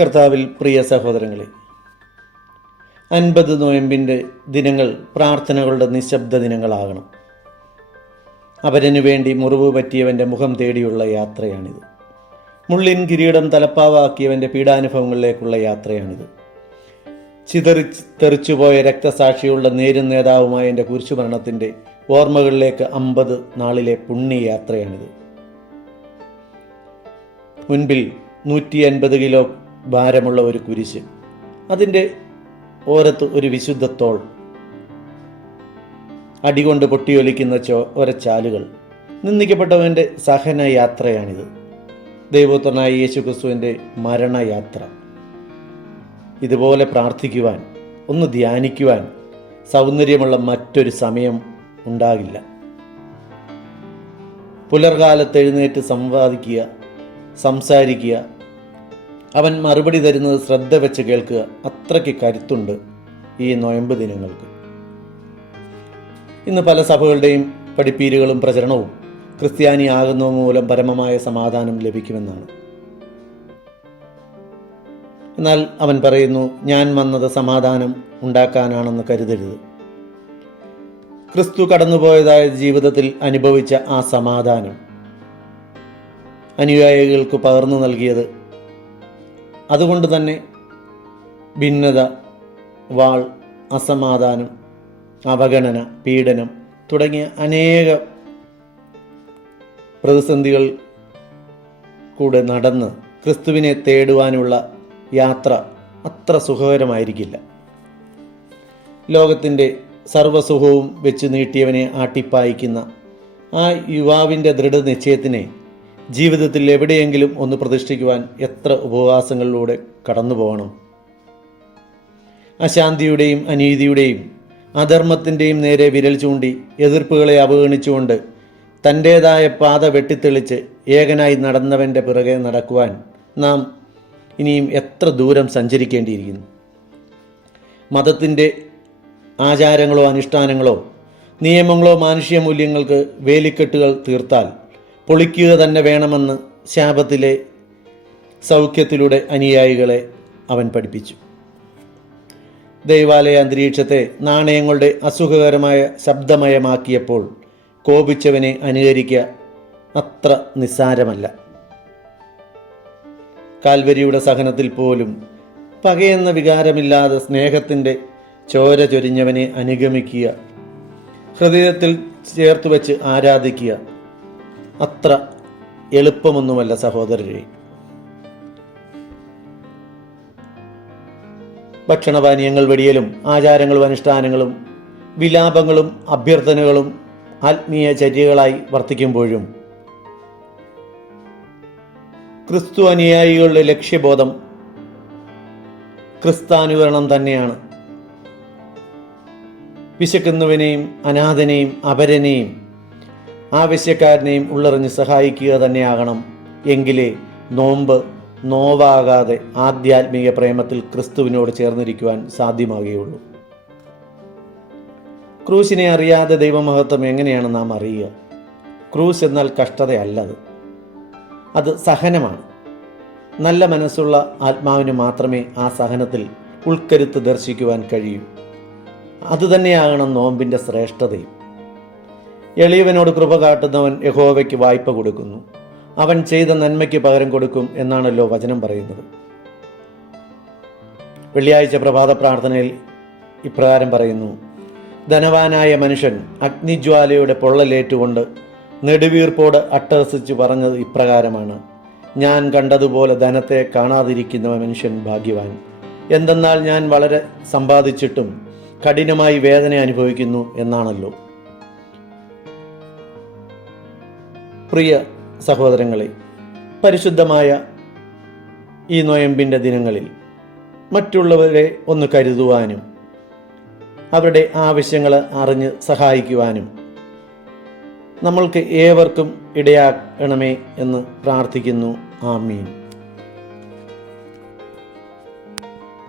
കർത്താവിൽ പ്രിയ സഹോദരങ്ങളെ അൻപത് നോയമ്പിന്റെ ദിനങ്ങൾ പ്രാർത്ഥനകളുടെ നിശബ്ദ ദിനങ്ങളാകണം. അവരനു വേണ്ടി മുറിവ് പറ്റിയവന്റെ മുഖം തേടിയുള്ള യാത്രയാണിത്. മുള്ളിൻ കിരീടം തലപ്പാവാക്കിയവന്റെ പീഡാനുഭവങ്ങളിലേക്കുള്ള യാത്രയാണിത്. ചിതറി തെറിച്ചുപോയ രക്തസാക്ഷിയുള്ള നേരും നേതാവുമായ എന്റെ കുരിശുമരണത്തിന്റെ ഓർമ്മകളിലേക്ക് അമ്പത് നാളിലെ പുണ്യയാത്രയാണിത്. മുൻപിൽ നൂറ്റി അൻപത് കിലോ ഭാരമുള്ള ഒരു കുരിശ്. അതിന്റെ ഓരത്ത് ഒരു വിശുദ്ധ തോൾ. അടികൊണ്ട് പൊട്ടിയൊലിക്കുന്ന ചോ ഒരച്ചാലുകൾ. നിന്ദിക്കപ്പെട്ടവന്റെ സഹന യാത്രയാണിത് ദൈവോത്തനായ യേശു ക്രിസ്തുവിന്റെ മരണയാത്ര. ഇതുപോലെ പ്രാർത്ഥിക്കുവാൻ ഒന്ന് ധ്യാനിക്കുവാൻ സൗന്ദര്യമുള്ള മറ്റൊരു സമയം ഉണ്ടാകില്ല. പുലർകാലത്ത് എഴുന്നേറ്റ് സംവാദിക്കുക സംസാരിക്കുക അവൻ മറുപടി തരുന്നത് ശ്രദ്ധ വെച്ച് കേൾക്കുക അത്രയ്ക്ക് കരുത്തുണ്ട് ഈ നോയമ്പ് ദിനങ്ങൾക്ക്. ഇന്ന് പല സഭകളുടെയും പഠിപ്പീരുകളും പ്രചരണവും ക്രിസ്ത്യാനി ആകുന്ന മൂലം പരമമായ സമാധാനം ലഭിക്കുമെന്നാണ്. എന്നാൽ അവൻ പറയുന്നു ഞാൻ വന്നത് സമാധാനം ഉണ്ടാക്കാനാണെന്ന് കരുതരുത്. ക്രിസ്തു കടന്നുപോയതായ ജീവിതത്തിൽ അനുഭവിച്ച ആ സമാധാനം അനുയായികൾക്ക് പകർന്നു നൽകിയത് അതുകൊണ്ട് തന്നെ ഭിന്നത വാൾ അസമാധാനം അവഗണന പീഡനം തുടങ്ങിയ അനേക പ്രതിസന്ധികൾ കൂടെ നടന്ന് ക്രിസ്തുവിനെ തേടുവാനുള്ള യാത്ര അത്ര സുഖകരമായിരിക്കില്ല. ലോകത്തിന്റെ സർവസുഖവും വെച്ച് നീട്ടിയവനെ ആട്ടിപ്പായിക്കുന്ന ആ യുവാവിന്റെ ദൃഢനിശ്ചയത്തിനെ ജീവിതത്തിൽ എവിടെയെങ്കിലും ഒന്ന് പ്രതിഷ്ഠിക്കുവാൻ എത്ര ഉപവാസങ്ങളിലൂടെ കടന്നു പോകണം? അശാന്തിയുടെയും അനീതിയുടെയും അധർമ്മത്തിന്റെയും നേരെ വിരൽ ചൂണ്ടി എതിർപ്പുകളെ അവഗണിച്ചുകൊണ്ട് തന്റേതായ പാത വെട്ടിത്തെളിച്ച് ഏകനായി നടന്നവന്റെ പിറകെ നടക്കുവാൻ നാം ഇനിയും എത്ര ദൂരം സഞ്ചരിക്കേണ്ടിയിരിക്കുന്നു? മതത്തിന്റെ ആചാരങ്ങളോ അനുഷ്ഠാനങ്ങളോ നിയമങ്ങളോ മാനുഷിക മൂല്യങ്ങൾക്ക് വേലിക്കെട്ടുകൾ തീർത്താൽ പൊളിക്കുക തന്നെ വേണമെന്ന് ശാപത്തിലെ സൗഖ്യത്തിലൂടെ അനുയായികളെ അവൻ പഠിപ്പിച്ചു. ദൈവാലയ അന്തരീക്ഷത്തെ നാണയങ്ങളുടെ അസുഖകരമായ ശബ്ദമയമാക്കിയപ്പോൾ കോപിച്ചവനെ അനുകരിക്കുക അത്ര നിസ്സാരമല്ല. കാൽവരിയുടെ സഹനത്തിൽ പോലും പകയെന്ന വികാരമില്ലാതെ സ്നേഹത്തിന്റെ ചോര ചൊരിഞ്ഞവനെ അനുഗമിക്കുക ഹൃദയത്തിൽ ചേർത്തു വെച്ച് ആരാധിക്കുക അത്ര എളുപ്പമൊന്നുമല്ല സഹോദരരെ. ഭക്ഷണപാനീയങ്ങൾ വെടിയലും ആചാരങ്ങളും അനുഷ്ഠാനങ്ങളും വിലാപങ്ങളും അഭ്യർത്ഥനകളും ആത്മീയ ചര്യകളായി വർത്തിക്കുമ്പോഴും ക്രിസ്തു അനുയായികളുടെ ലക്ഷ്യബോധം ക്രിസ്താനുകരണം തന്നെയാണ്. വിശക്കുന്നവനെയും അനാഥനെയും അപരനെയും ആവശ്യക്കാരനെയും ഉള്ളറിഞ്ഞ് സഹായിക്കുക തന്നെയാകണം. എങ്കിലേ നോമ്പ് നോവാകാതെ ആധ്യാത്മിക പ്രേമത്തിൽ ക്രിസ്തുവിനോട് ചേർന്നിരിക്കുവാൻ സാധ്യമാകുകയുള്ളൂ. ക്രൂശിനെ അറിയാതെ ദൈവമഹത്വം എങ്ങനെയാണ് നാം അറിയുക? ക്രൂശ് എന്നാൽ കഷ്ടതയല്ലത് അത്. സഹനമാണ്. നല്ല മനസ്സുള്ള ആത്മാവിന് മാത്രമേ ആ സഹനത്തിൽ ഉൾക്കരുത്ത് ദർശിക്കുവാൻ കഴിയൂ. അതുതന്നെയാകണം നോമ്പിന്റെ ശ്രേഷ്ഠതയും. എളിയവനോട് കൃപ കാട്ടുന്നവൻ യഹോവയ്ക്ക് വായ്പ കൊടുക്കുന്നു. അവൻ ചെയ്ത നന്മയ്ക്ക് പകരം കൊടുക്കും എന്നാണല്ലോ വചനം പറയുന്നത്. വെള്ളിയാഴ്ച പ്രഭാത പ്രാർത്ഥനയിൽ ഇപ്രകാരം പറയുന്നു. ധനവാനായ മനുഷ്യൻ അഗ്നിജ്വാലയുടെ പൊള്ളലേറ്റുകൊണ്ട് നെടുവീർപ്പോട് അട്ടഹസിച്ച് പറഞ്ഞത് ഇപ്രകാരമാണ്. ഞാൻ കണ്ടതുപോലെ ധനത്തെ കാണാതിരിക്കുന്ന മനുഷ്യൻ ഭാഗ്യവാൻ. എന്തെന്നാൽ ഞാൻ വളരെ സമ്പാദിച്ചിട്ടും കഠിനമായി വേദന അനുഭവിക്കുന്നു എന്നാണല്ലോ. പ്രിയ സഹോദരങ്ങളെ പരിശുദ്ധമായ ഈ നൊയമ്പിന്റെ ദിനങ്ങളിൽ മറ്റുള്ളവരെ ഒന്ന് കരുതുവാനും അവരുടെ ആവശ്യങ്ങൾ അറിഞ്ഞ് സഹായിക്കുവാനും നമ്മൾക്ക് ഏവർക്കും ഇടയാക്കണമേ എന്ന് പ്രാർത്ഥിക്കുന്നു. ആമീൻ.